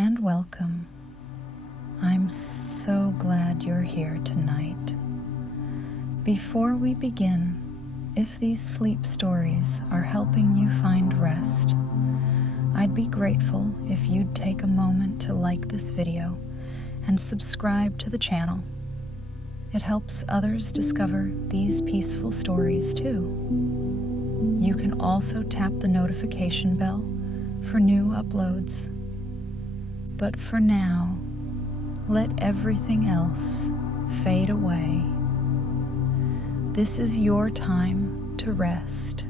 and welcome. I'm so glad you're here tonight. Before we begin, if these sleep stories are helping you find rest, I'd be grateful if you'd take a moment to like this video and subscribe to the channel. It helps others discover these peaceful stories too. You can also tap the notification bell for new uploads. But for now, let everything else fade away. This is your time to rest.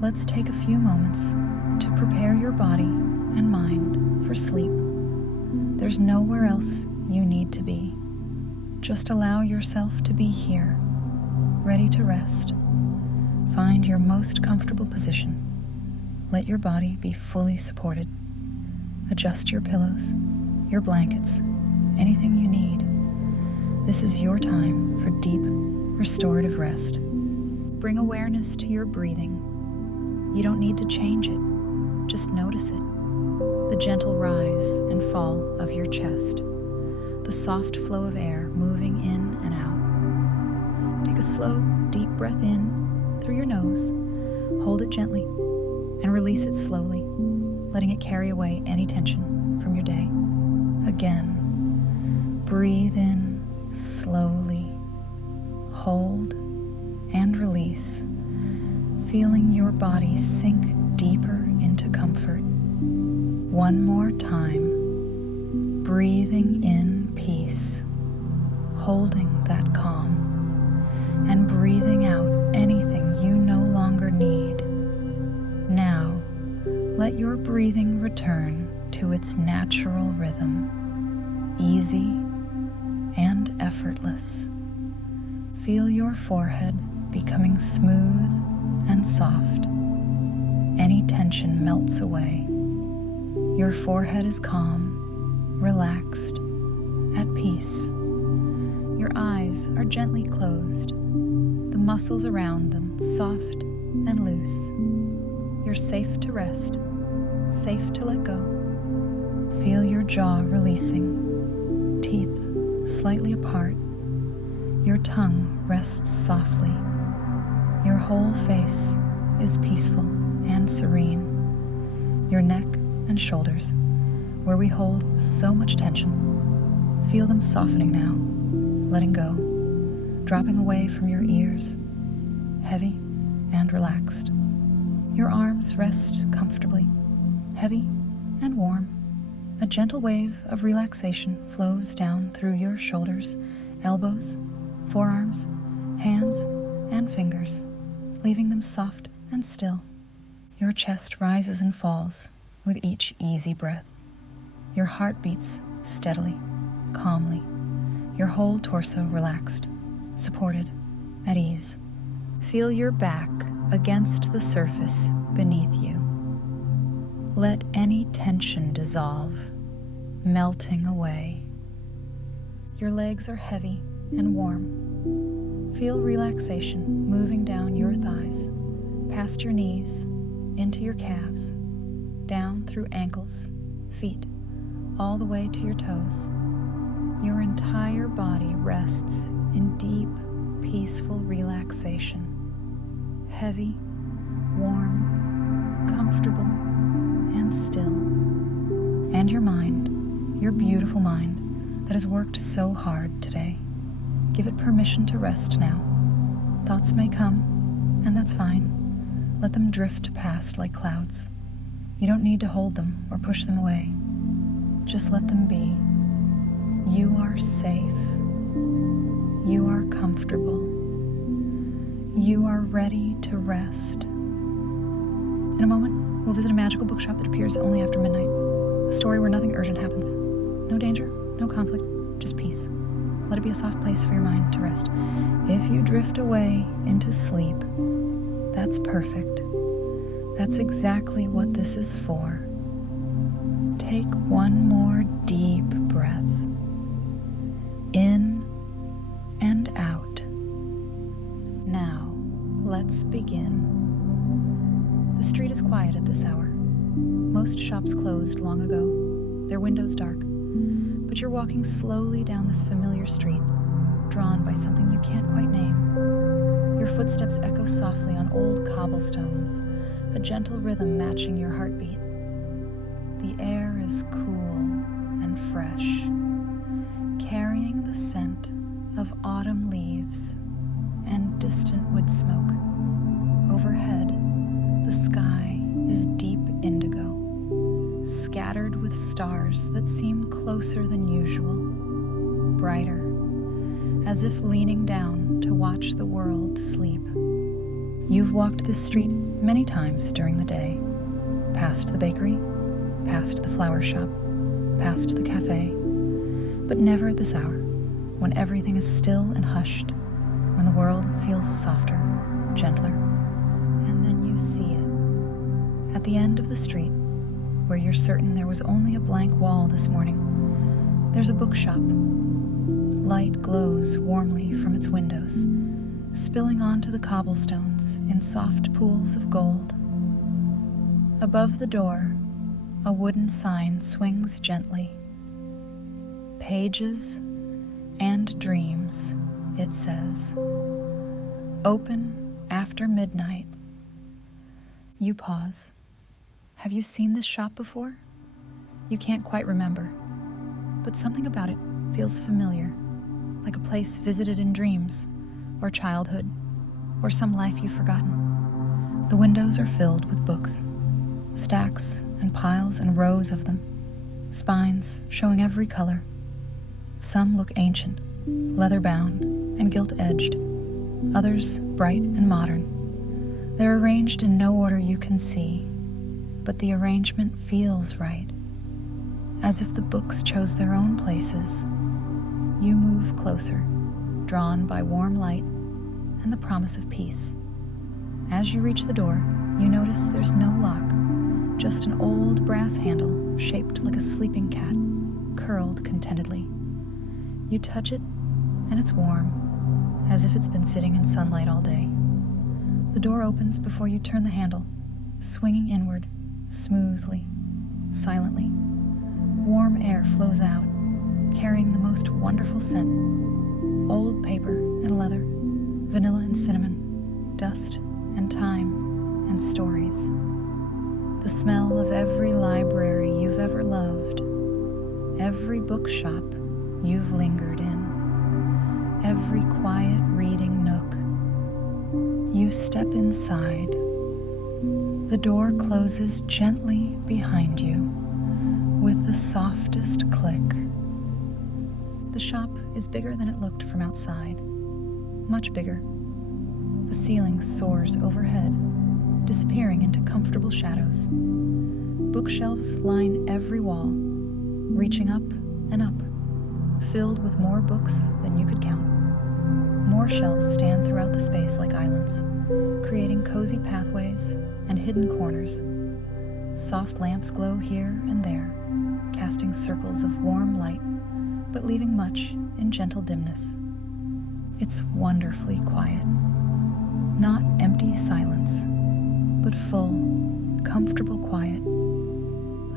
Let's take a few moments to prepare your body and mind for sleep. There's nowhere else you need to be. Just allow yourself to be here, ready to rest. Find your most comfortable position. Let your body be fully supported. Adjust your pillows, your blankets, anything you need. This is your time for deep, restorative rest. Bring awareness to your breathing. You don't need to change it, just notice it. The gentle rise and fall of your chest. The soft flow of air moving in and out. Take a slow, deep breath in through your nose. Hold it gently and release it slowly, letting it carry away any tension from your day. Again, breathe in slowly, hold and release, feeling your body sink deeper into comfort. One more time, breathing in peace, holding that calm, and breathing out anything you no longer need. Now, let your breathing return to its natural rhythm, easy and effortless. Feel your forehead becoming smooth and soft. Any tension melts away. Your forehead is calm, relaxed, at peace. Your eyes are gently closed, the muscles around them soft and loose. You're safe to rest, safe to let go. Feel your jaw releasing, teeth slightly apart. Your tongue rests softly. Your whole face is peaceful and serene. Your neck and shoulders, where we hold so much tension, feel them softening now, letting go, dropping away from your ears, heavy and relaxed. Your arms rest comfortably, heavy and warm. A gentle wave of relaxation flows down through your shoulders, elbows, forearms, hands, and fingers, leaving them soft and still. Your chest rises and falls with each easy breath. Your heart beats steadily, calmly. Your whole torso relaxed, supported, at ease. Feel your back against the surface beneath you. Let any tension dissolve, melting away. Your legs are heavy and warm. Feel relaxation moving down your thighs, past your knees, into your calves, down through ankles, feet, all the way to your toes. Your entire body rests in deep, peaceful relaxation. Heavy, warm, comfortable, and still. And your mind, your beautiful mind that has worked so hard today. Give it permission to rest now. Thoughts may come, and that's fine. Let them drift past like clouds. You don't need to hold them or push them away. Just let them be. You are safe. You are comfortable. You are ready to rest. In a moment, we'll visit a magical bookshop that appears only after midnight. A story where nothing urgent happens. No danger, no conflict, just peace. Let it be a soft place for your mind to rest. If you drift away into sleep, that's perfect. That's exactly what this is for. Take one more deep breath. In and out. Now, let's begin. The street is quiet at this hour. Most shops closed long ago. their windows dark, but you're walking slowly down this familiar street, drawn by something you can't quite name. Your footsteps echo softly on old cobblestones, a gentle rhythm matching your heartbeat. The air is cool and fresh, carrying the scent of autumn leaves and distant wood smoke. Overhead, the sky is deep indigo, scattered with stars that seem closer than usual, brighter, as if leaning down to watch the world sleep. You've walked this street many times during the day, past the bakery, past the flower shop, past the cafe, but never at this hour, when everything is still and hushed, when the world feels softer, gentler. And then you see it. At the end of the street, where you're certain there was only a blank wall this morning, there's a bookshop. Light glows warmly from its windows, spilling onto the cobblestones in soft pools of gold. Above the door, a wooden sign swings gently. Pages and Dreams, it says. Open after midnight. You pause. Have you seen this shop before? You can't quite remember, but something about it feels familiar, like a place visited in dreams, or childhood, or some life you've forgotten. The windows are filled with books, stacks and piles and rows of them, spines showing every color. Some look ancient, leather-bound and gilt-edged, others bright and modern. They're arranged in no order you can see, but the arrangement feels right, as if the books chose their own places. You move closer, drawn by warm light and the promise of peace. As you reach the door, you notice there's no lock, just an old brass handle shaped like a sleeping cat, curled contentedly. You touch it, and it's warm, as if it's been sitting in sunlight all day. The door opens before you turn the handle, swinging inward, smoothly, silently. Warm air flows out, carrying the most wonderful scent: old paper and leather, vanilla and cinnamon, dust and time and stories. The smell of every library you've ever loved, every bookshop you've lingered in, every quiet reading nook. You step inside. The door closes gently behind you with the softest click. The shop is bigger than it looked from outside, much bigger. The ceiling soars overhead, disappearing into comfortable shadows. Bookshelves line every wall, reaching up and up, filled with more books than you could count. More shelves stand throughout the space like islands, creating cozy pathways and hidden corners. Soft lamps glow here and there, casting circles of warm light, but leaving much in gentle dimness. It's wonderfully quiet. Not empty silence, but full, comfortable quiet.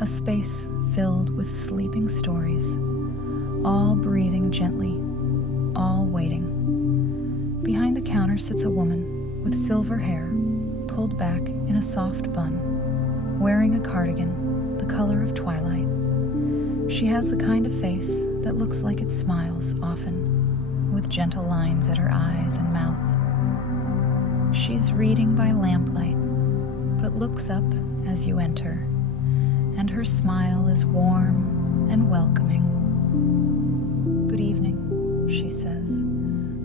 A space filled with sleeping stories, all breathing gently, all waiting. Behind the counter sits a woman with silver hair pulled back in a soft bun, wearing a cardigan the color of twilight. She has the kind of face that looks like it smiles often, with gentle lines at her eyes and mouth. She's reading by lamplight, but looks up as you enter, and her smile is warm and welcoming. "Good evening," she says,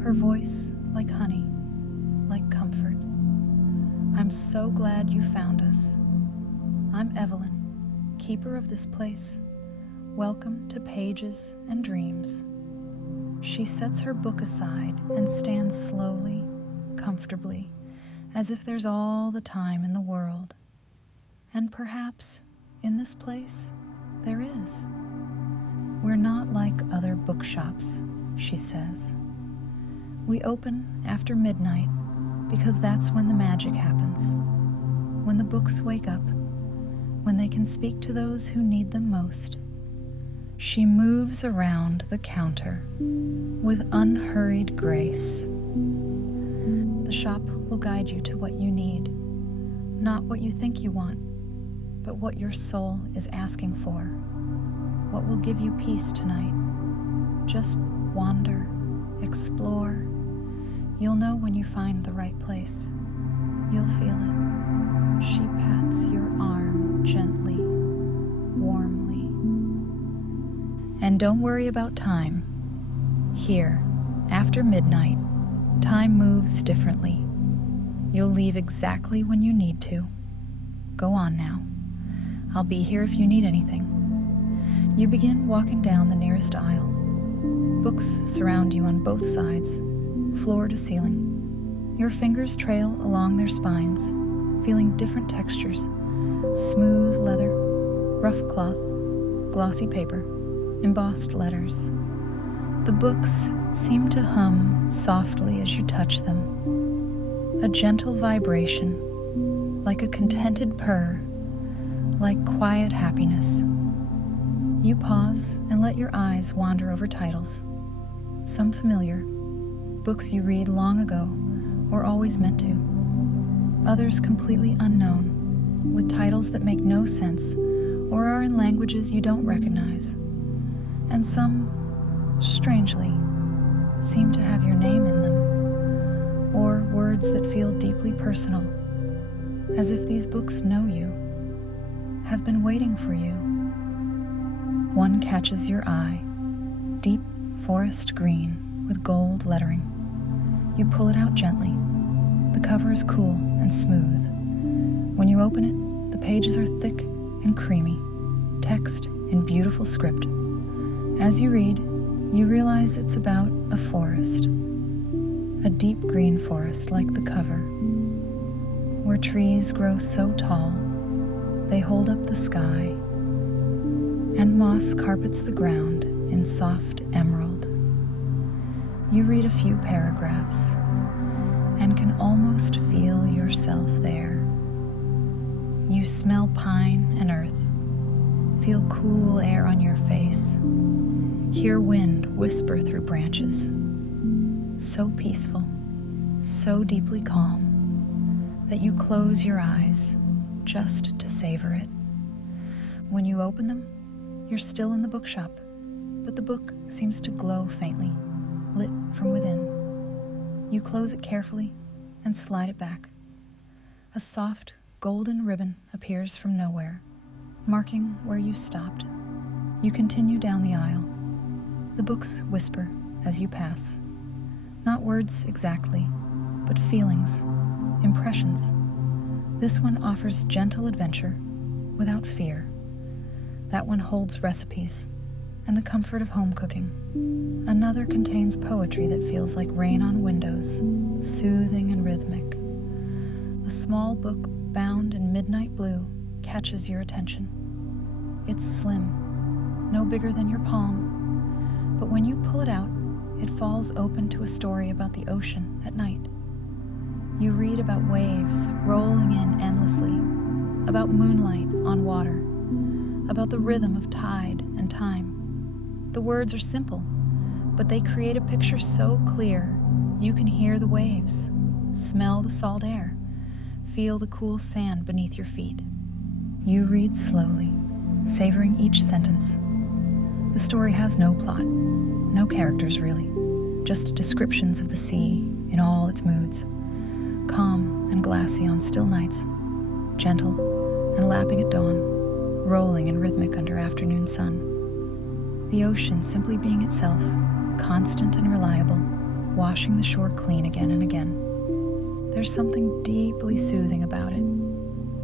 her voice like honey, like comfort. "I'm so glad you found us. I'm Evelyn, keeper of this place. Welcome to Pages and Dreams." She sets her book aside and stands slowly, comfortably, as if there's all the time in the world. And perhaps in this place there is. "We're not like other bookshops," she says. "We open after midnight because that's when the magic happens, when the books wake up, when they can speak to those who need them most. She moves around the counter with unhurried grace. The shop will guide you to what you need, not what you think you want, but what your soul is asking for. What will give you peace tonight? Just wander, explore. You'll know when you find the right place. You'll feel it. She pats your arm gently, warmly. And don't worry about time. Here, after midnight, time moves differently. You'll leave exactly when you need to. Go on now. I'll be here if you need anything. You begin walking down the nearest aisle. Books surround you on both sides, floor to ceiling. Your fingers trail along their spines, feeling different textures: smooth leather, rough cloth, glossy paper, embossed letters. The books seem to hum softly as you touch them, a gentle vibration, like a contented purr, like quiet happiness. You pause and let your eyes wander over titles, some familiar, books you read long ago or always meant to, others completely unknown, with titles that make no sense or are in languages you don't recognize, and some, strangely, seem to have your name in them, or words that feel deeply personal, as if these books know you, have been waiting for you. One catches your eye, deep forest green with gold lettering. You pull it out gently. The cover is cool and smooth. When you open it, the pages are thick and creamy, text in beautiful script. As you read, you realize it's about a forest, a deep green forest like the cover, where trees grow so tall they hold up the sky, and moss carpets the ground in soft emerald. You read a few paragraphs and can almost feel yourself there. You smell pine and earth, feel cool air on your face, hear wind whisper through branches. So peaceful, so deeply calm, that you close your eyes just to savor it. When you open them, you're still in the bookshop, but the book seems to glow faintly, lit from within. You close it carefully and slide it back. A soft, golden ribbon appears from nowhere, marking where you stopped. You continue down the aisle. The books whisper as you pass. Not words exactly, but feelings, impressions. This one offers gentle adventure without fear. That one holds recipes and the comfort of home cooking. Another contains poetry that feels like rain on windows, soothing and rhythmic. A small book bound in midnight blue catches your attention. It's slim, no bigger than your palm, but when you pull it out, it falls open to a story about the ocean at night. You read about waves rolling in endlessly, about moonlight on water, about the rhythm of tide and time. The words are simple, but they create a picture so clear you can hear the waves, smell the salt air, feel the cool sand beneath your feet. You read slowly, savoring each sentence. The story has no plot, no characters really, just descriptions of the sea in all its moods. Calm and glassy on still nights, gentle and lapping at dawn, rolling and rhythmic under afternoon sun. The ocean simply being itself, constant and reliable, washing the shore clean again and again. There's something deeply soothing about it.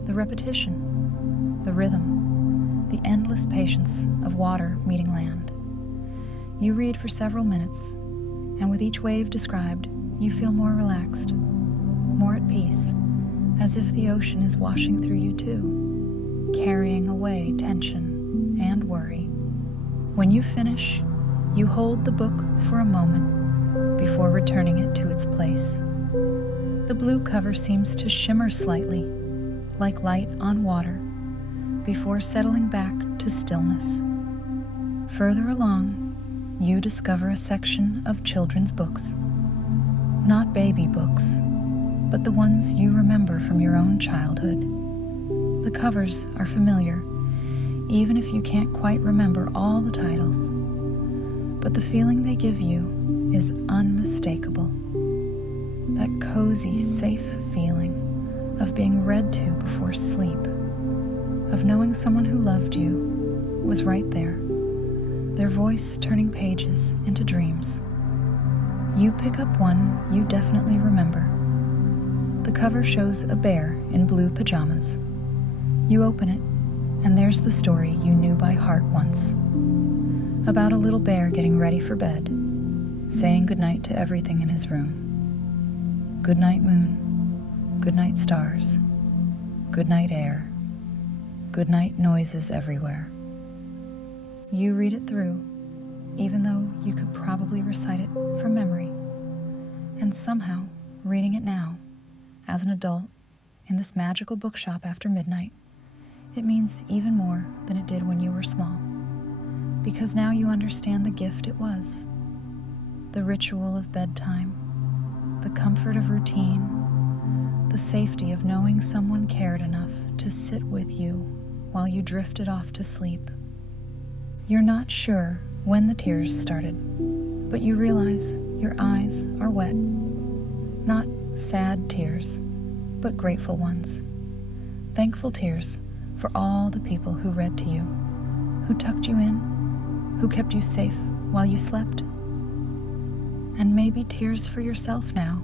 The repetition, the rhythm, the endless patience of water meeting land. You read for several minutes, and with each wave described, you feel more relaxed, more at peace, as if the ocean is washing through you too, carrying away tension and worry. When you finish, you hold the book for a moment before returning it to its place. The blue cover seems to shimmer slightly, like light on water, before settling back to stillness. Further along, you discover a section of children's books. Not baby books, but the ones you remember from your own childhood. The covers are familiar, even if you can't quite remember all the titles. But the feeling they give you is unmistakable. That cozy, safe feeling of being read to before sleep, of knowing someone who loved you was right there, their voice turning pages into dreams. You pick up one you definitely remember. The cover shows a bear in blue pajamas. You open it, and there's the story you knew by heart once, about a little bear getting ready for bed, saying goodnight to everything in his room. Good night, moon. Good night, stars. Good night, air. Good night, noises everywhere. You read it through, even though you could probably recite it from memory. And somehow, reading it now, as an adult, in this magical bookshop after midnight, it means even more than it did when you were small. Because now you understand the gift it was. The ritual of bedtime, the comfort of routine, the safety of knowing someone cared enough to sit with you while you drifted off to sleep. You're not sure when the tears started, but you realize your eyes are wet. Not sad tears, but grateful ones. Thankful tears for all the people who read to you, who tucked you in, who kept you safe while you slept. And maybe tears for yourself now,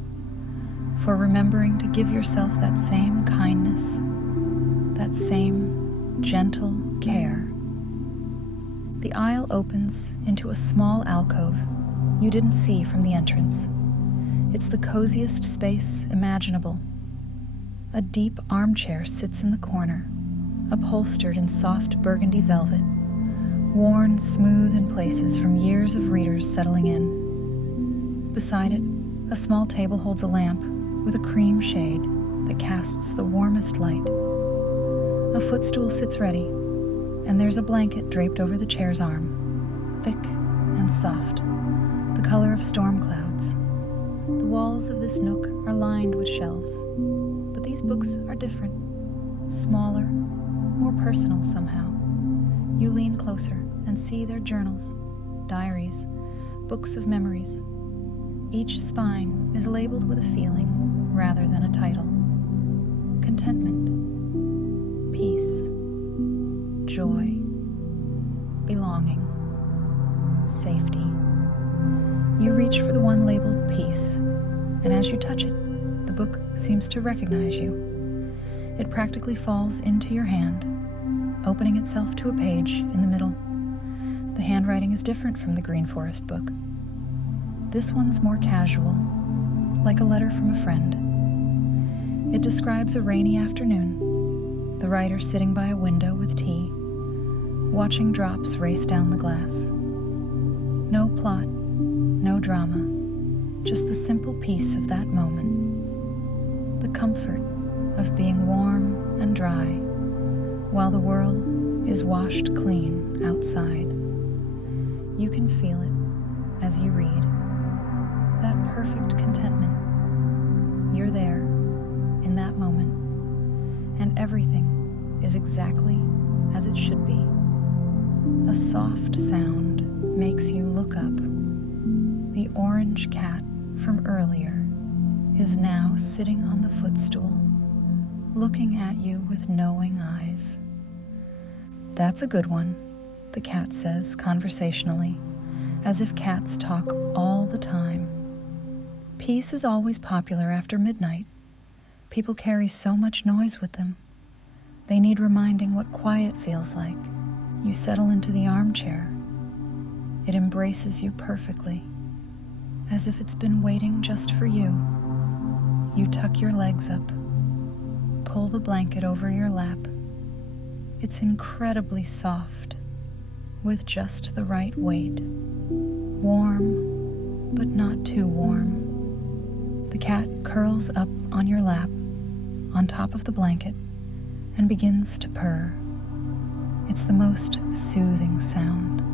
for remembering to give yourself that same kindness, that same gentle care. The aisle opens into a small alcove you didn't see from the entrance. It's the coziest space imaginable. A deep armchair sits in the corner, upholstered in soft burgundy velvet, worn smooth in places from years of readers settling in. Beside it, a small table holds a lamp with a cream shade that casts the warmest light. A footstool sits ready, and there's a blanket draped over the chair's arm, thick and soft, the color of storm clouds. The walls of this nook are lined with shelves, but these books are different, smaller, more personal somehow. You lean closer and see their journals, diaries, books of memories. Each spine is labeled with a feeling rather than a title. Contentment, peace, joy, belonging, safety. You reach for the one labeled peace, and as you touch it, the book seems to recognize you. It practically falls into your hand, opening itself to a page in the middle. The handwriting is different from the Green Forest book. This one's more casual, like a letter from a friend. It describes a rainy afternoon, the writer sitting by a window with tea, watching drops race down the glass. No plot, no drama, just the simple peace of that moment. The comfort of being warm and dry while the world is washed clean outside. You can feel it as you read. That perfect contentment. You're there in that moment, and everything is exactly as it should be. A soft sound makes you look up. The orange cat from earlier is now sitting on the footstool, looking at you with knowing eyes. That's a good one, the cat says conversationally, as if cats talk all the time. Peace is always popular after midnight. People carry so much noise with them. They need reminding what quiet feels like. You settle into the armchair. It embraces you perfectly, as if it's been waiting just for you. You tuck your legs up, pull the blanket over your lap. It's incredibly soft, with just the right weight. Warm, but not too warm. The cat curls up on your lap, on top of the blanket, and begins to purr. It's the most soothing sound.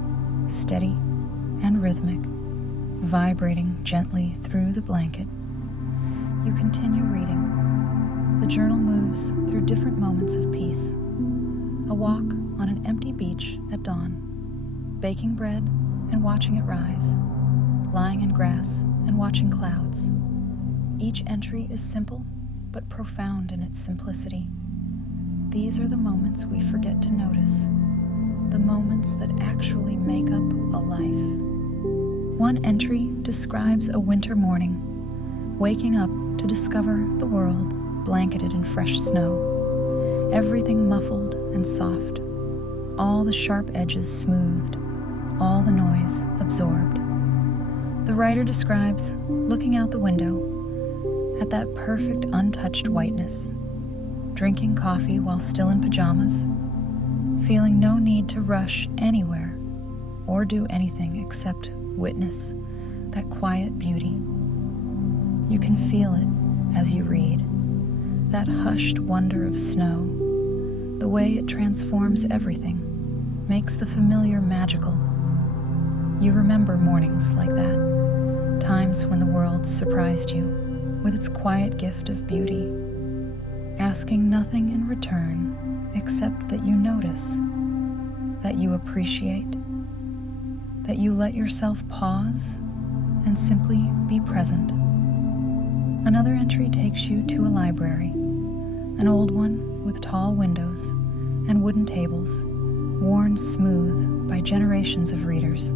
steady and rhythmic, vibrating gently through the blanket. You continue reading. The journal moves through different moments of peace. A walk on an empty beach at dawn, baking bread and watching it rise, lying in grass and watching clouds. Each entry is simple but profound in its simplicity. These are the moments we forget to notice, the moments that actually make up a life. One entry describes a winter morning, waking up to discover the world blanketed in fresh snow, everything muffled and soft, all the sharp edges smoothed, all the noise absorbed. The writer describes looking out the window at that perfect untouched whiteness, drinking coffee while still in pajamas, feeling no need to rush anywhere or do anything except witness that quiet beauty. You can feel it as you read, that hushed wonder of snow, the way it transforms everything, makes the familiar magical. You remember mornings like that, times when the world surprised you with its quiet gift of beauty, asking nothing in return except that you notice, that you appreciate, that you let yourself pause and simply be present. Another entry takes you to a library, an old one with tall windows and wooden tables, worn smooth by generations of readers.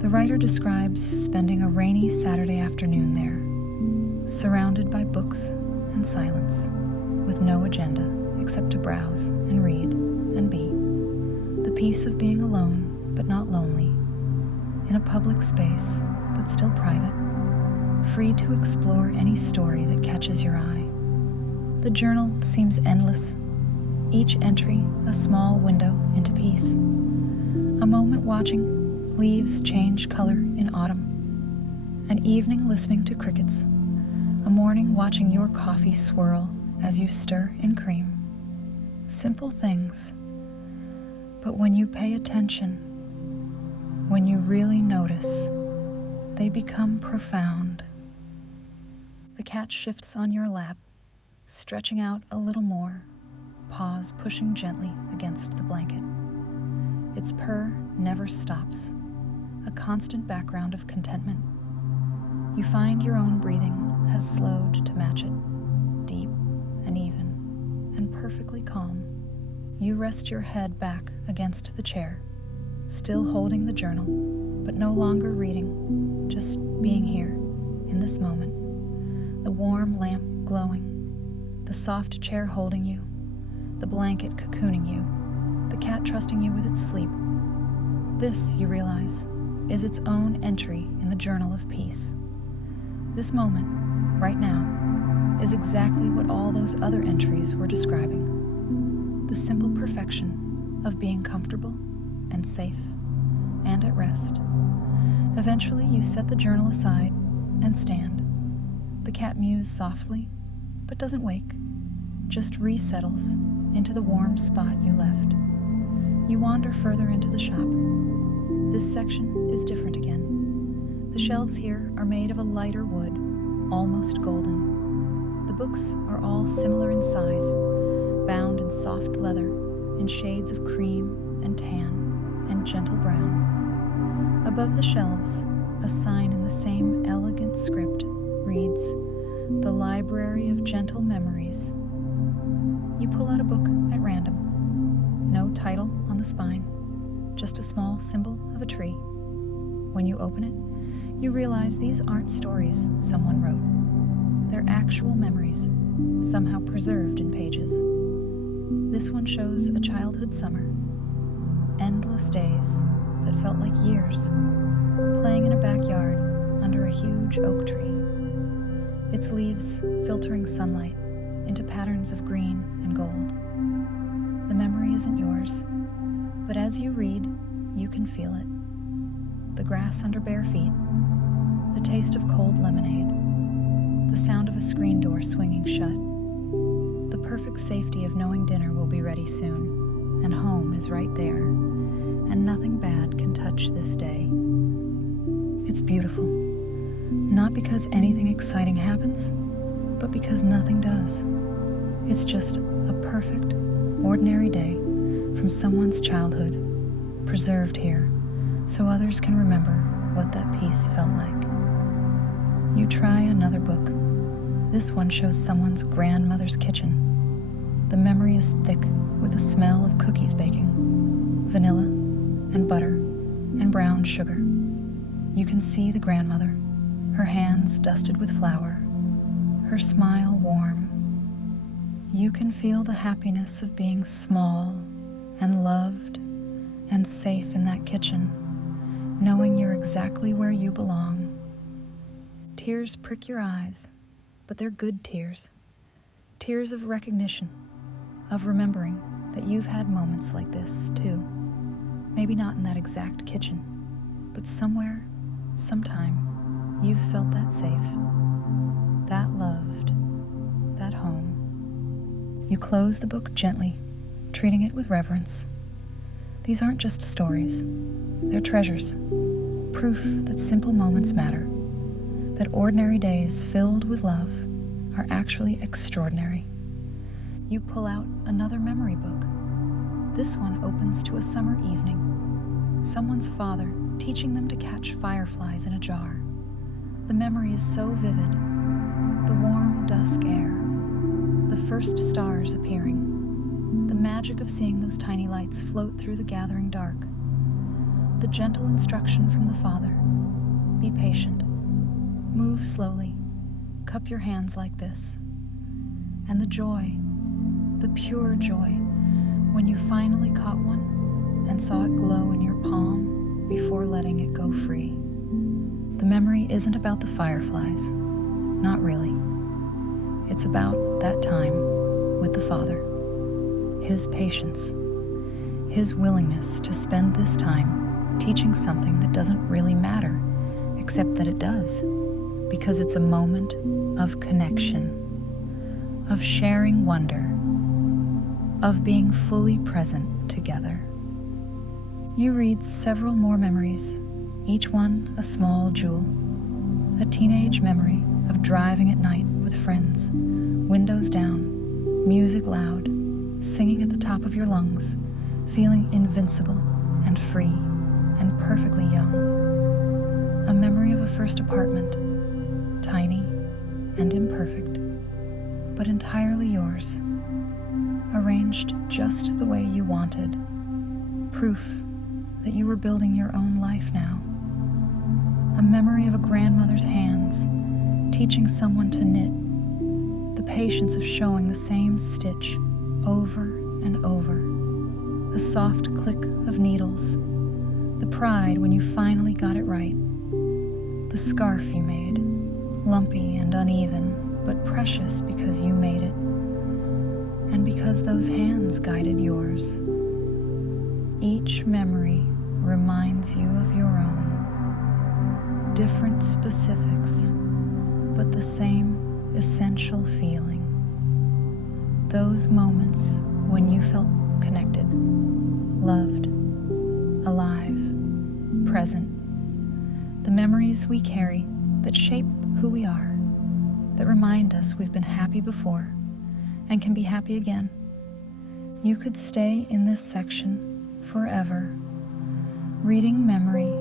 The writer describes spending a rainy Saturday afternoon there, surrounded by books and silence, with no agenda except to browse and read and be. The peace of being alone but not lonely, in a public space but still private, free to explore any story that catches your eye. The journal seems endless, each entry a small window into peace, a moment watching leaves change color in autumn, an evening listening to crickets, a morning watching your coffee swirl as you stir in cream. Simple things, but when you pay attention, when you really notice, they become profound. The cat shifts on your lap, stretching out a little more, paws pushing gently against the blanket. Its purr never stops, a constant background of contentment. You find your own breathing has slowed to match it, deep and even, and perfectly calm. You rest your head back against the chair, still holding the journal, but no longer reading, just being here, in this moment. The warm lamp glowing, the soft chair holding you, the blanket cocooning you, the cat trusting you with its sleep. This, you realize, is its own entry in the journal of peace. This moment, right now, is exactly what all those other entries were describing. The simple perfection of being comfortable and safe and at rest. Eventually, you set the journal aside and stand. The cat mews softly, but doesn't wake, just resettles into the warm spot you left. You wander further into the shop. This section is different again. The shelves here are made of a lighter wood, almost golden. The books are all similar in size, bound in soft leather, in shades of cream and tan and gentle brown. Above the shelves, a sign in the same elegant script reads, "The Library of Gentle Memories." You pull out a book at random. No title on the spine, just a small symbol of a tree. When you open it, you realize these aren't stories someone wrote. They're actual memories, somehow preserved in pages. This one shows a childhood summer, endless days that felt like years, playing in a backyard under a huge oak tree. Its leaves filtering sunlight into patterns of green and gold. The memory isn't yours, but as you read, you can feel it. The grass under bare feet, the taste of cold lemonade, the sound of a screen door swinging shut, the perfect safety of knowing dinner will be ready soon, and home is right there, and nothing bad can touch this It's beautiful. Not because anything exciting happens, but because nothing does. It's just a perfect, ordinary day from someone's childhood, preserved here so others can remember what that peace felt like. You try another book. This one shows someone's grandmother's kitchen. The memory is thick with the smell of cookies baking, vanilla and butter and brown sugar. You can see the grandmother, her hands dusted with flour, her smile warm. You can feel the happiness of being small and loved and safe in that kitchen, knowing you're exactly where you belong. Tears prick your eyes, but they're good tears. Tears of recognition, of remembering that you've had moments like this too. Maybe not in that exact kitchen, but somewhere, sometime, you've felt that safe, that loved, that home. You close the book gently, treating it with reverence. These aren't just stories, they're treasures, proof that simple moments matter, that ordinary days filled with love are actually extraordinary. You pull out another memory book. This one opens to a summer evening, someone's father teaching them to catch fireflies in a jar. The memory is so vivid. The warm dusk air, the first stars appearing, the magic of seeing those tiny lights float through the gathering dark, the gentle instruction from the father, be patient, move slowly, cup your hands like this, and the joy, the pure joy, when you finally caught one and saw it glow in your palm before letting it go free. The memory isn't about the fireflies, not really. It's about that time with the Father, His patience, His willingness to spend this time teaching something that doesn't really matter, except that it does, because it's a moment of connection, of sharing wonder, of being fully present together. You read several more memories, each one a small jewel. A teenage memory of driving at night with friends, windows down, music loud, singing at the top of your lungs, feeling invincible and free and perfectly young. A memory of a first apartment, tiny and imperfect, but entirely yours, arranged just the way you wanted, proof that you were building your own life now. A memory of a grandmother's hands, teaching someone to knit, the patience of showing the same stitch over and over, the soft click of needles, the pride when you finally got it right, the scarf you made, lumpy and uneven, but precious because you made it, and because those hands guided yours. Each memory reminds you of your own. Different specifics, but the same essential feeling. Those moments when you felt connected, loved, alive, present. The memories we carry that shape who we are, that remind us we've been happy before and can be happy again. You could stay in this section forever, reading memory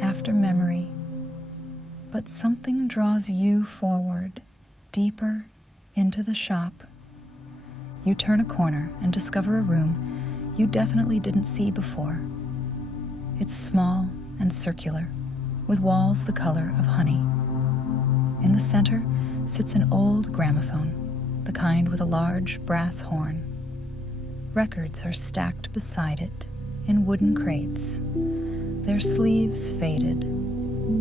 after memory, but something draws you forward, deeper into the shop. You turn a corner and discover a room you definitely didn't see before. It's small and circular, with walls the color of honey. In the center sits an old gramophone, the kind with a large brass horn. Records are stacked beside it in wooden crates, their sleeves faded,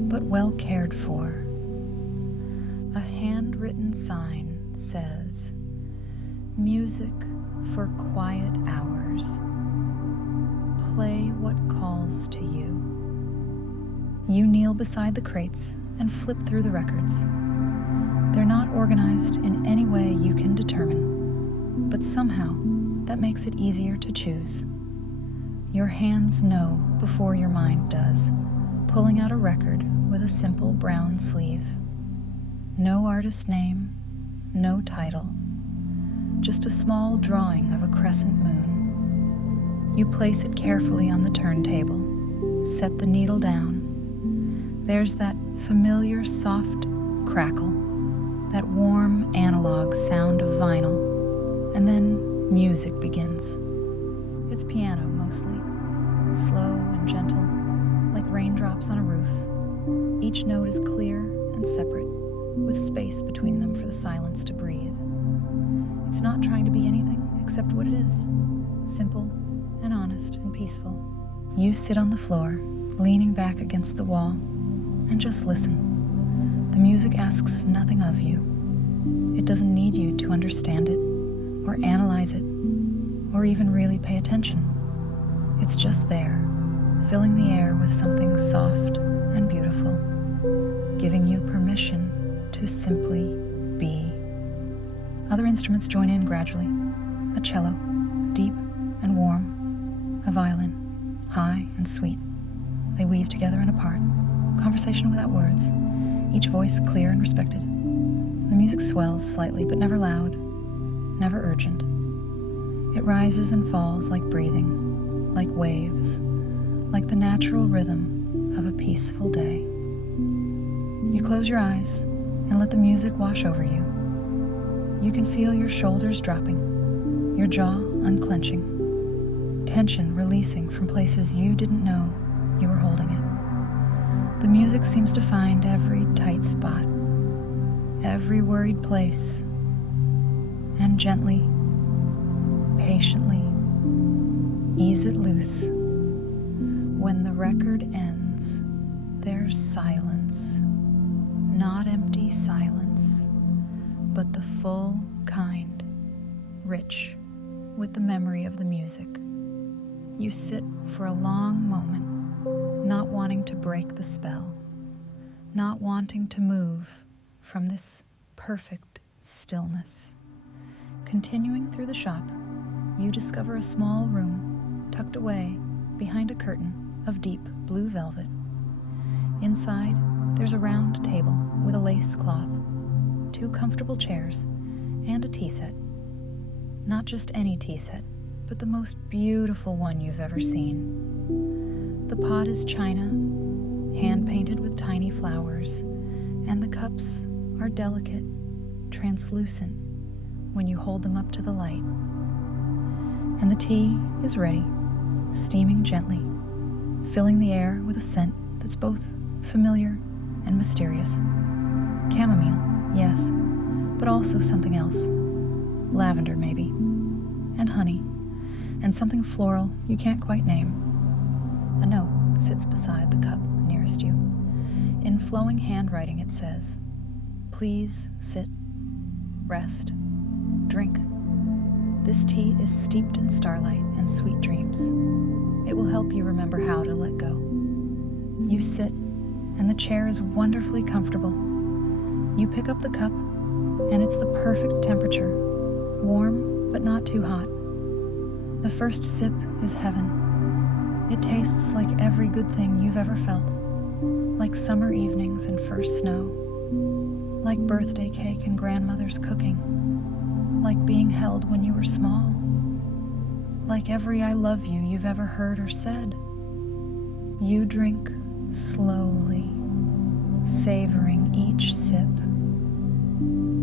but well cared for. A handwritten sign says, "Music for quiet hours. Play what calls to you." You kneel beside the crates and flip through the records. They're not organized in any way you can determine, but somehow that makes it easier to choose. Your hands know before your mind does, pulling out a record with a simple brown sleeve. No artist name, no title, just a small drawing of a crescent moon. You place it carefully on the turntable, set the needle down. There's that familiar soft crackle, that warm analog sound of vinyl, and then music begins. It's piano mostly, slow and gentle, like raindrops on a roof. Each note is clear and separate, with space between them for the silence to breathe. It's not trying to be anything except what it is, simple and honest and peaceful. You sit on the floor, leaning back against the wall, and just listen. The music asks nothing of you. It doesn't need you to understand it, or analyze it, or even really pay attention. It's just there, filling the air with something soft and beautiful, giving you permission to simply be. Other instruments join in gradually. A cello, deep and warm. A violin, high and sweet. They weave together and apart. Conversation without words, each voice clear and respected. The music swells slightly, but never loud, never urgent. It rises and falls like breathing, like waves, like the natural rhythm of a peaceful day. You close your eyes and let the music wash over you. You can feel your shoulders dropping, your jaw unclenching, tension releasing from places you didn't know you were holding it. The music seems to find every tight spot, every worried place, and gently, patiently, ease it loose. When the record ends, there's silence. Not empty silence, but the full kind, rich with the memory of the music. You sit for a long moment, not wanting to break the spell, not wanting to move from this perfect stillness. Continuing through the shop, you discover a small room tucked away behind a curtain of deep blue velvet. Inside, there's a round table with a lace cloth, 2 comfortable chairs, and a tea set. Not just any tea set, but the most beautiful one you've ever seen. The pot is china, hand-painted with tiny flowers, and the cups are delicate, translucent when you hold them up to the light. And the tea is ready, steaming gently, filling the air with a scent that's both familiar and mysterious. Chamomile, yes, but also something else. Lavender, maybe. And honey. And something floral you can't quite name. A note sits beside the cup nearest you. In flowing handwriting it says, "Please sit, rest, drink. This tea is steeped in starlight and sweet dreams. It will help you remember how to let go." You sit, and the chair is wonderfully comfortable. You pick up the cup, and it's the perfect temperature, warm but not too hot. The first sip is heaven. It tastes like every good thing you've ever felt, like summer evenings and first snow, like birthday cake and grandmother's cooking, like being held when you were small, like every I love you you've ever heard or said. You drink slowly, savoring each sip.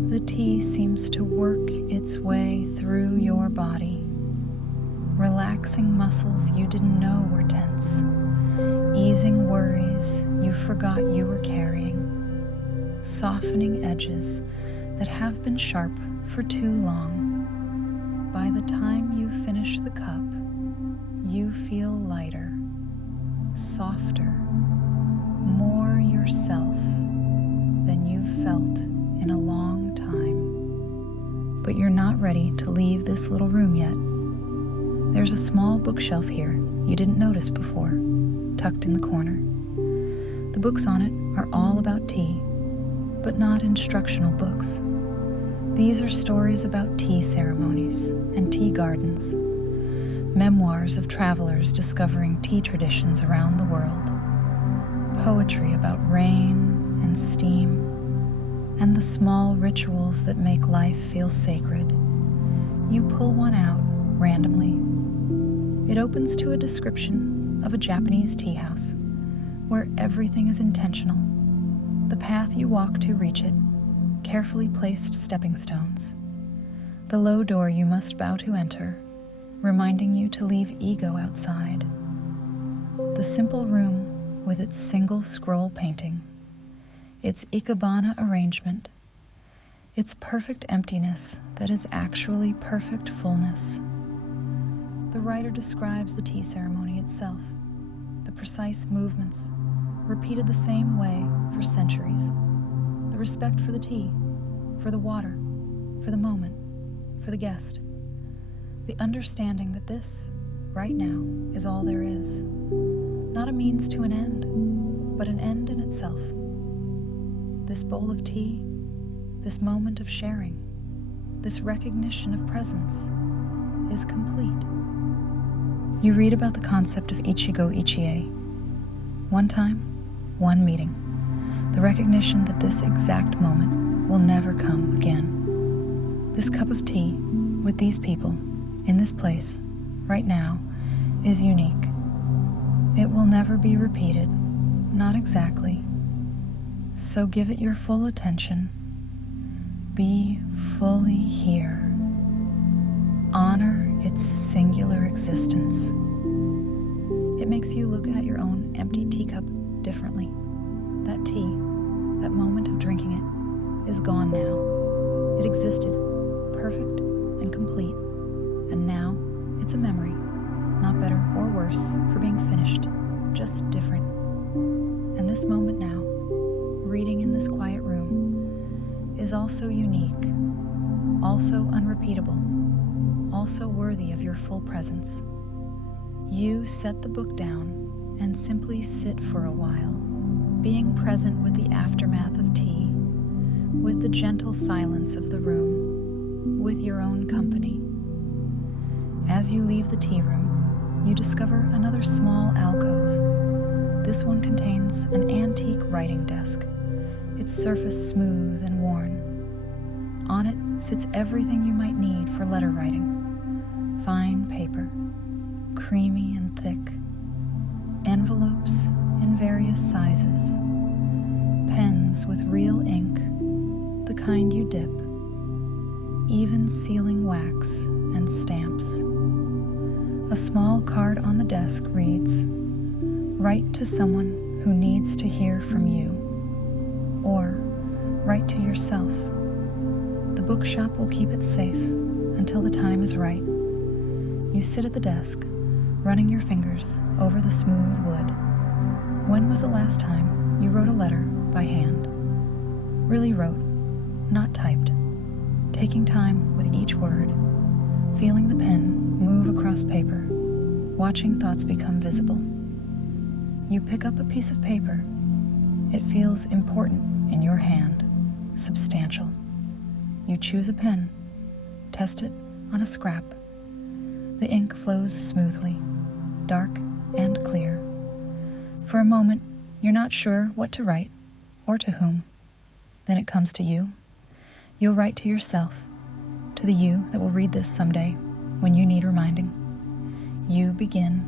The tea seems to work its way through your body, relaxing muscles you didn't know were tense, easing worries you forgot you were carrying, softening edges that have been sharp for too long. By the time you finish the cup, you feel lighter, softer, more yourself than you've felt in a long time. But you're not ready to leave this little room yet. There's a small bookshelf here you didn't notice before, tucked in the corner. The books on it are all about tea, but not instructional books. These are stories about tea ceremonies and tea gardens, memoirs of travelers discovering tea traditions around the world. poetry about rain and steam, and the small rituals that make life feel sacred. You pull one out randomly. It opens to a description of a Japanese tea house, where everything is intentional. The path you walk to reach it, carefully placed stepping stones. The low door you must bow to enter, reminding you to leave ego outside. The simple room with its single scroll painting, its ikebana arrangement, its perfect emptiness that is actually perfect fullness. The writer describes the tea ceremony itself, the precise movements, repeated the same way for centuries. The respect for the tea, for the water, for the moment, for the guest. The understanding that this, right now, is all there is. Not a means to an end, but an end in itself. This bowl of tea, this moment of sharing, this recognition of presence, is complete. You read about the concept of Ichigo Ichie. One time, one meeting. The recognition that this exact moment will never come again. This cup of tea, with these people, in this place, right now, is unique. It will never be repeated, not exactly. So give it your full attention. Be fully here. Honor its singular existence. It makes you look at your own empty teacup differently. That tea, that moment of drinking it, is gone now. It existed, perfect and complete, and now it's a memory, not better or worse for being finished, just different. And this moment now, reading in this quiet room, is also unique, also unrepeatable, also worthy of your full presence. You set the book down and simply sit for a while, being present with the aftermath of tea, with the gentle silence of the room, with your own company. As you leave the tea room, you discover another small alcove. This one contains an antique writing desk, its surface smooth and worn. On it sits everything you might need for letter writing. Fine paper, creamy and thick, envelopes in various sizes, pens with real ink, the kind you dip, even sealing wax and stamps. A small card on the desk reads, "Write to someone who needs to hear from you," or "Write to yourself." The bookshop will keep it safe until the time is right. You sit at the desk, running your fingers over the smooth wood. When was the last time you wrote a letter by hand? Really wrote, not typed, taking time with each word, feeling the pen move across paper, watching thoughts become visible. You pick up a piece of paper. It feels important in your hand, substantial. You choose a pen, test it on a scrap. The ink flows smoothly, dark and clear. For a moment, you're not sure what to write or to whom. Then it comes to you. You'll write to yourself, to the you that will read this someday when you need reminding. You begin.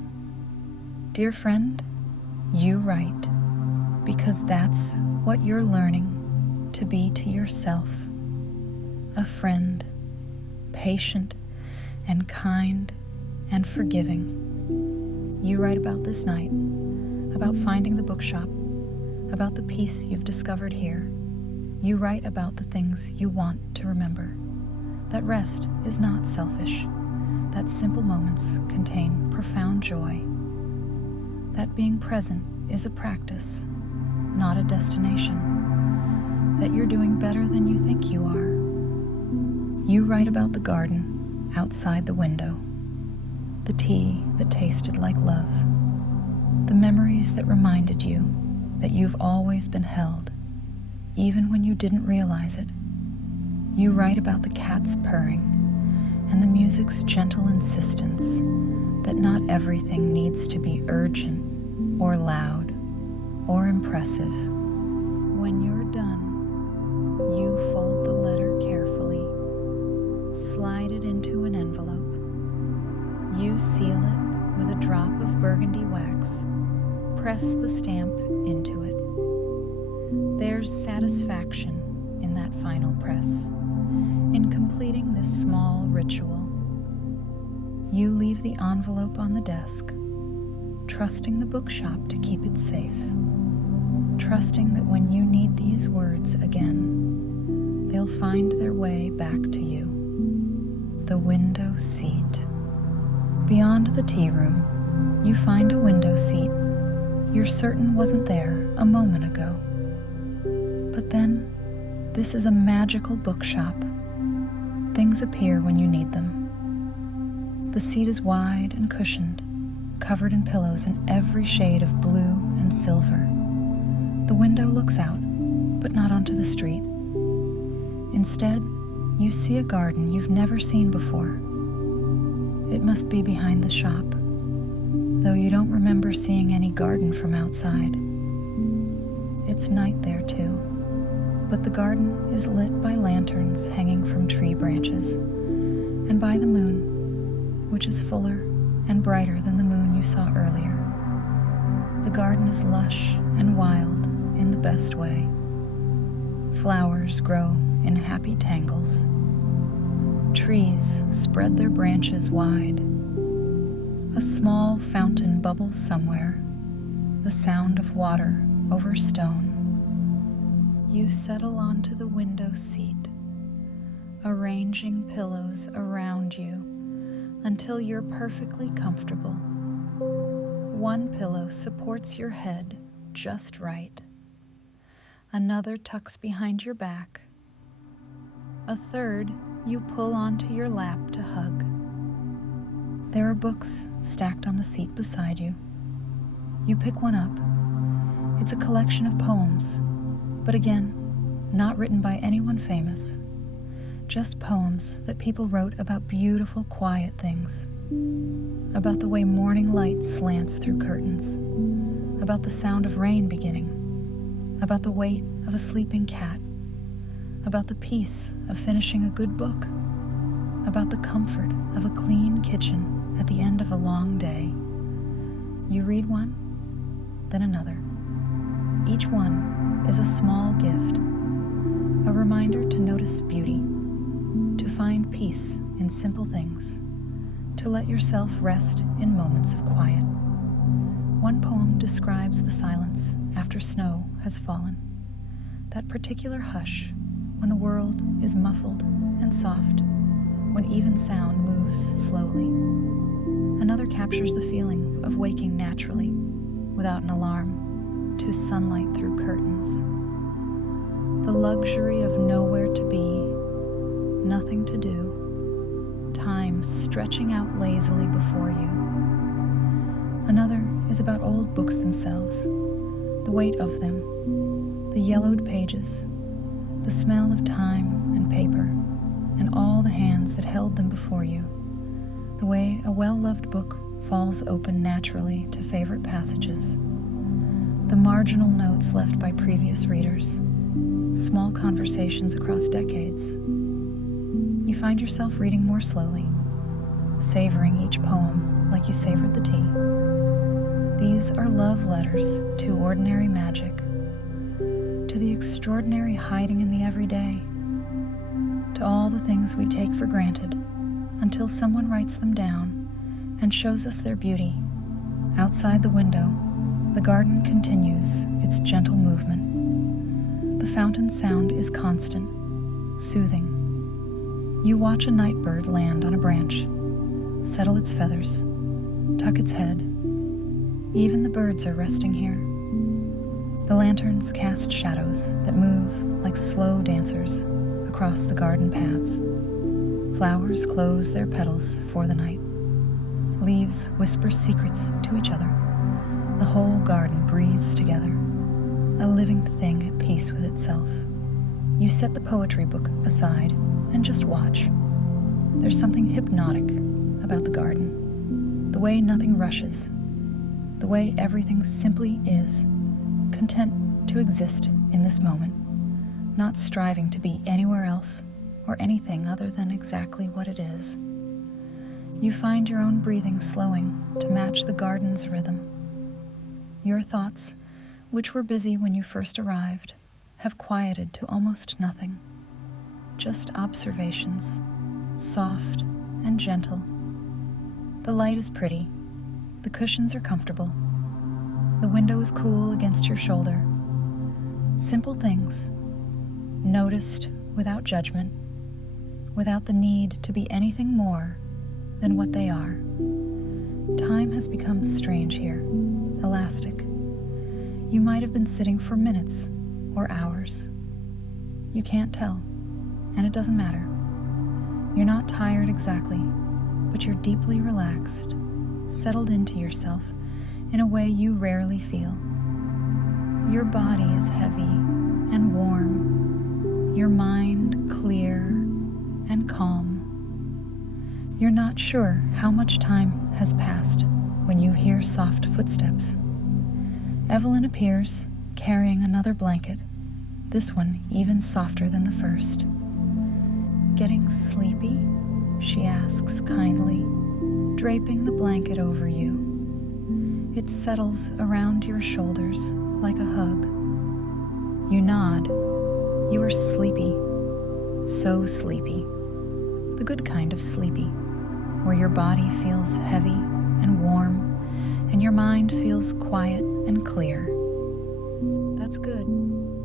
Dear friend, you write, because that's what you're learning to be to yourself. A friend, patient and kind and forgiving. You write about this night, about finding the bookshop, about the peace you've discovered here. You write about the things you want to remember. That rest is not selfish. That simple moments contain profound joy. That being present is a practice, not a destination. That you're doing better than you think you are. You write about the garden outside the window, the tea that tasted like love, the memories that reminded you that you've always been held, even when you didn't realize it. You write about the cat's purring and the music's gentle insistence that not everything needs to be urgent or loud or impressive. When you're done, you fold the letter carefully, slide it into an envelope. You seal it with a drop of burgundy wax. Press the stamp into it. There's satisfaction in that final press, in completing this small ritual. You leave the envelope on the desk, trusting the bookshop to keep it safe, trusting that when you need these words again, they'll find their way back to you. The window seat. Beyond the tea room, you find a window seat you're certain wasn't there a moment ago. But then, this is a magical bookshop. Things appear when you need them. The seat is wide and cushioned, covered in pillows in every shade of blue and silver. The window looks out, but not onto the street. Instead, you see a garden you've never seen before. It must be behind the shop, though you don't remember seeing any garden from outside. It's night there too, but the garden is lit by lanterns hanging from tree branches, and by the moon, which is fuller and brighter than the moon you saw earlier. The garden is lush and wild in the best way. Flowers grow in happy tangles. Trees spread their branches wide. A small fountain bubbles somewhere, the sound of water over stone. You settle onto the window seat, arranging pillows around you until you're perfectly comfortable. One pillow supports your head just right. Another tucks behind your back. A third you pull onto your lap to hug. There are books stacked on the seat beside you. You pick one up. It's a collection of poems, but again, not written by anyone famous. Just poems that people wrote about beautiful, quiet things. About the way morning light slants through curtains. About the sound of rain beginning. About the weight of a sleeping cat. About the peace of finishing a good book. About the comfort of a clean kitchen at the end of a long day. You read one, then another. Each one is a small gift, a reminder to notice beauty, to find peace in simple things, to let yourself rest in moments of quiet. One poem describes the silence after snow has fallen, that particular hush when the world is muffled and soft, when even sound moves slowly. Another captures the feeling of waking naturally, without an alarm, to sunlight through curtains. The luxury of nowhere to be, nothing to do, time stretching out lazily before you. Another is about old books themselves, the weight of them, the yellowed pages, the smell of time and paper, and all the hands that held them before you, the way a well-loved book falls open naturally to favorite passages, the marginal notes left by previous readers, small conversations across decades. You find yourself reading more slowly, savoring each poem like you savored the tea. These are love letters to ordinary magic, to the extraordinary hiding in the everyday, to all the things we take for granted until someone writes them down and shows us their beauty. Outside the window, the garden continues its gentle movement. The fountain's sound is constant, soothing. You watch a night bird land on a branch, settle its feathers, tuck its head. Even the birds are resting here. The lanterns cast shadows that move like slow dancers across the garden paths. Flowers close their petals for the night. Leaves whisper secrets to each other. The whole garden breathes together, a living thing at peace with itself. You set the poetry book aside and just watch. There's something hypnotic about the garden, the way nothing rushes, the way everything simply is, content to exist in this moment, not striving to be anywhere else or anything other than exactly what it is. You find your own breathing slowing to match the garden's rhythm. Your thoughts, which were busy when you first arrived, have quieted to almost nothing. Just observations, soft and gentle. The light is pretty. The cushions are comfortable. The window is cool against your shoulder. Simple things, noticed without judgment, without the need to be anything more than what they are. Time has become strange here, elastic. You might have been sitting for minutes or hours. You can't tell, and it doesn't matter. You're not tired exactly, but you're deeply relaxed, settled into yourself in a way you rarely feel. Your body is heavy and warm, your mind clear and calm. You're not sure how much time has passed when you hear soft footsteps. Evelyn appears, carrying another blanket, this one even softer than the first. "Getting sleepy?" she asks kindly, draping the blanket over you. It settles around your shoulders like a hug. You nod. You are sleepy. So sleepy. The good kind of sleepy, where your body feels heavy and warm, and your mind feels quiet and clear. "That's good,"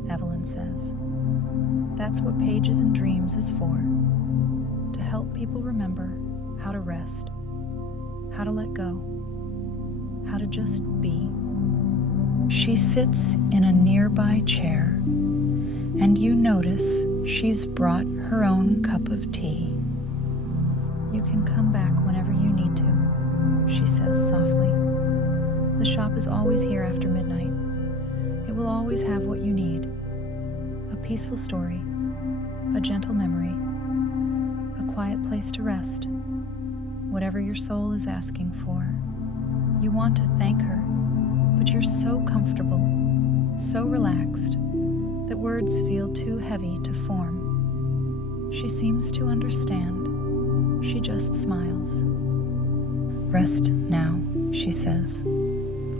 Evelyn says. "That's what Pages and Dreams is for. To help people remember how to rest, how to let go, how to just be." She sits in a nearby chair, and you notice she's brought her own cup of tea. "You can come back whenever you need to," she says softly. "The shop is always here after midnight. It will always have what you need. A peaceful story, a gentle memory, a quiet place to rest, whatever your soul is asking for." You want to thank her, but you're so comfortable, so relaxed, that words feel too heavy to form. She seems to understand. She just smiles. "Rest now," she says.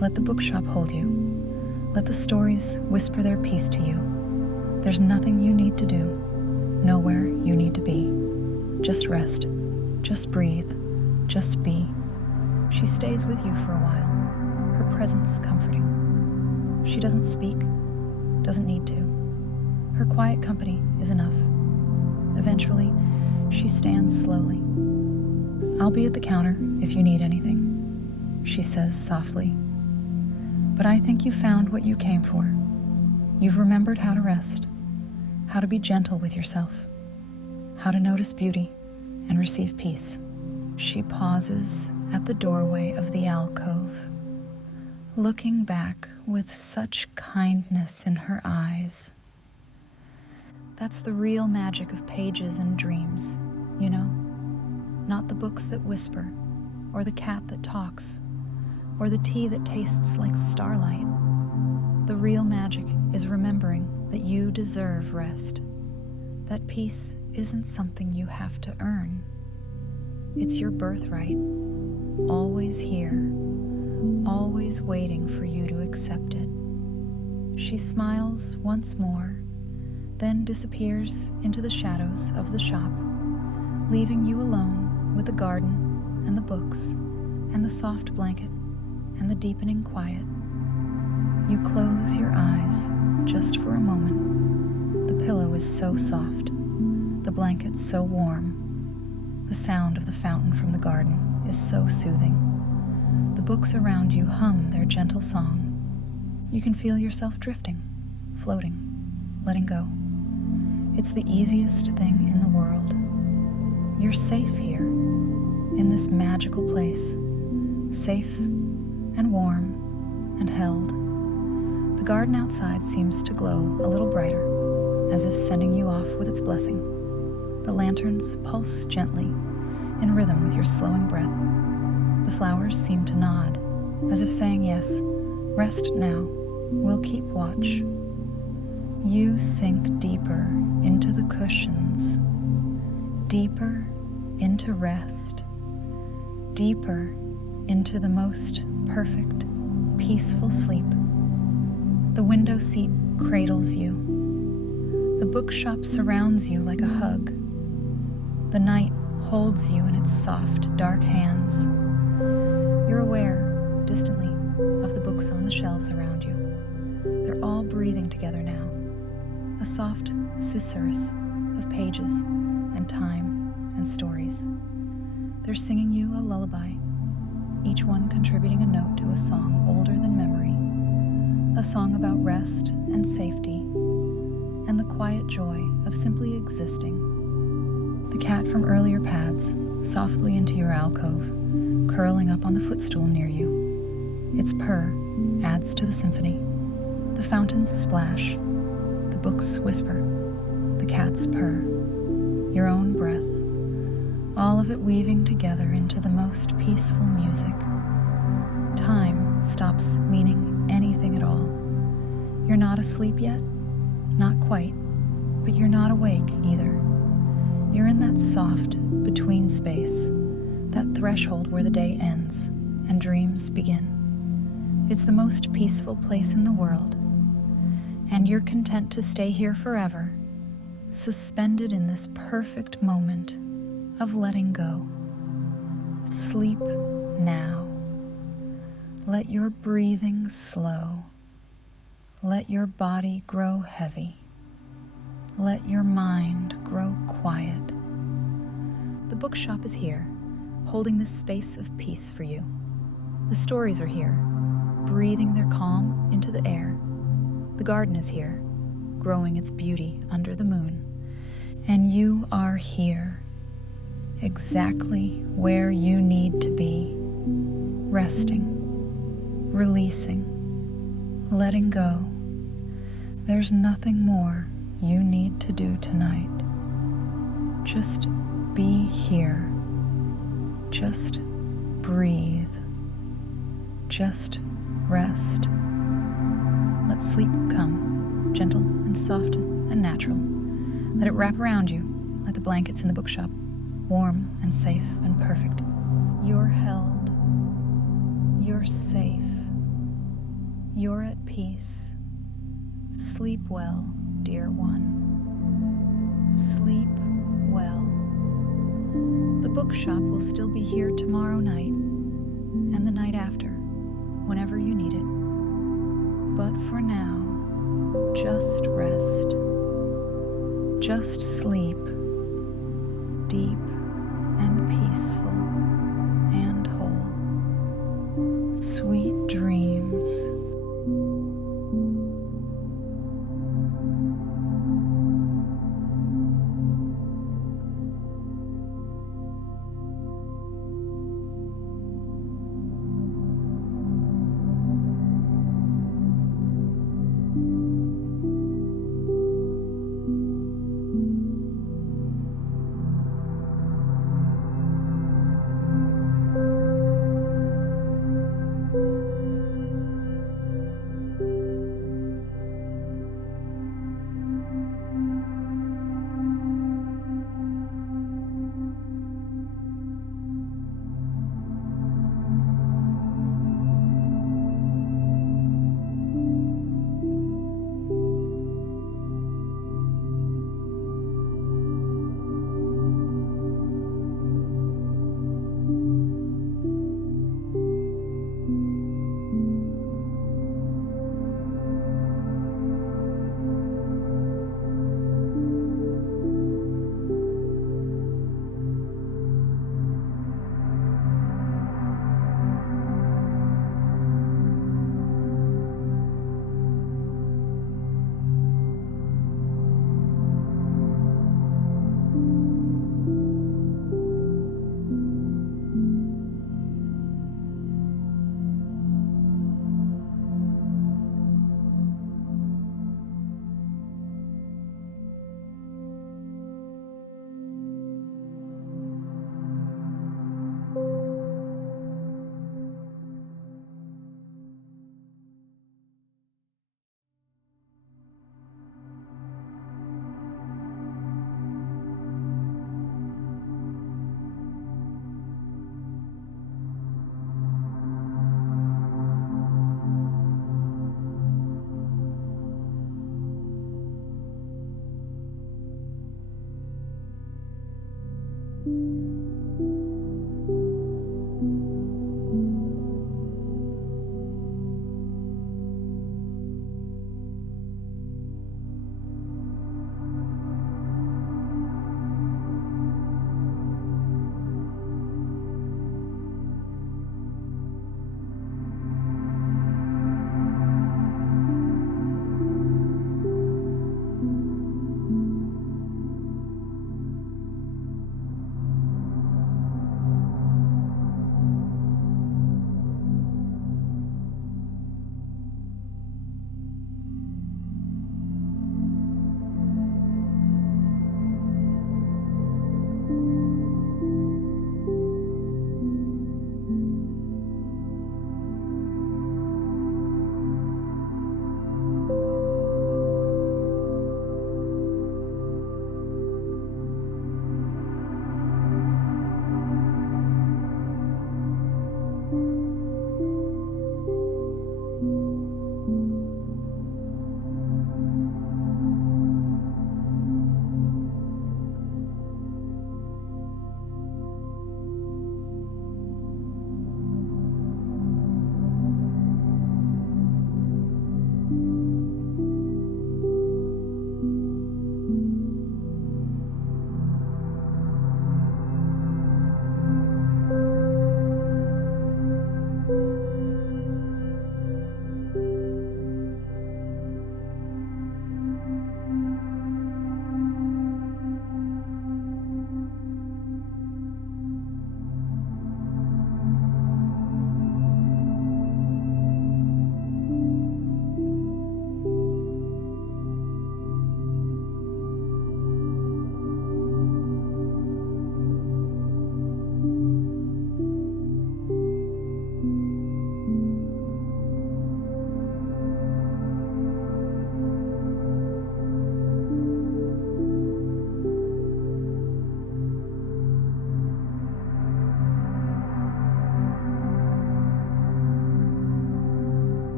"Let the bookshop hold you. Let the stories whisper their peace to you. There's nothing you need to do, nowhere you need to be. Just rest, just breathe, just be." She stays with you for a while, her presence comforting. She doesn't speak, doesn't need to. Her quiet company is enough. Eventually, she stands slowly. "I'll be at the counter if you need anything," she says softly. "But I think you found what you came for. You've remembered how to rest, how to be gentle with yourself, how to notice beauty and receive peace." She pauses at the doorway of the alcove, looking back with such kindness in her eyes. That's the real magic of Pages and Dreams, you know? Not the books that whisper, or the cat that talks, or the tea that tastes like starlight. The real magic is remembering that you deserve rest, that peace isn't something you have to earn. It's your birthright, always here, always waiting for you to accept it. She smiles once more, then disappears into the shadows of the shop, leaving you alone with the garden and the books and the soft blanket and the deepening quiet. You close your eyes just for a moment. The pillow is so soft, the blanket so warm. The sound of the fountain from the garden is so soothing. The books around you hum their gentle song. You can feel yourself drifting, floating, letting go. It's the easiest thing in the world. You're safe here, in this magical place, safe and warm and held. The garden outside seems to glow a little brighter, as if sending you off with its blessing. The lanterns pulse gently, in rhythm with your slowing breath. The flowers seem to nod, as if saying yes, rest now, will keep watch. You sink deeper into the cushions, deeper into rest, deeper into the most perfect, peaceful sleep. The window seat cradles you. The bookshop surrounds you like a hug. The night holds you in its soft, dark hands. You're aware, distantly, of the books on the shelves around you. They're all breathing together now, a soft susurrus of pages and time and stories. They're singing you a lullaby, each one contributing a note to a song older than memory, a song about rest and safety and the quiet joy of simply existing. The cat from earlier pads softly into your alcove, curling up on the footstool near you. Its purr adds to the symphony. The fountains splash, the books whisper, the cat's purr, your own breath, all of it weaving together into the most peaceful music. Time stops meaning anything at all. You're not asleep yet, not quite, but you're not awake either. You're in that soft between space, that threshold where the day ends and dreams begin. It's the most peaceful place in the world, and you're content to stay here forever, suspended in this perfect moment of letting go. Sleep now. Let your breathing slow. Let your body grow heavy. Let your mind grow quiet. The bookshop is here, holding this space of peace for you. The stories are here, breathing their calm into the air. The garden is here, growing its beauty under the moon. And you are here, exactly where you need to be, resting, releasing, letting go. There's nothing more you need to do tonight. Just be here. Just breathe. Just rest. Let sleep come, gentle and soft and natural. Let it wrap around you like the blankets in the bookshop, warm and safe and perfect. You're held. You're safe. You're at peace. Sleep well, dear one. Sleep well. The bookshop will still be here tomorrow night and the night after, whenever you need it. But for now, just rest. Just sleep, deep and peaceful and whole. Sweet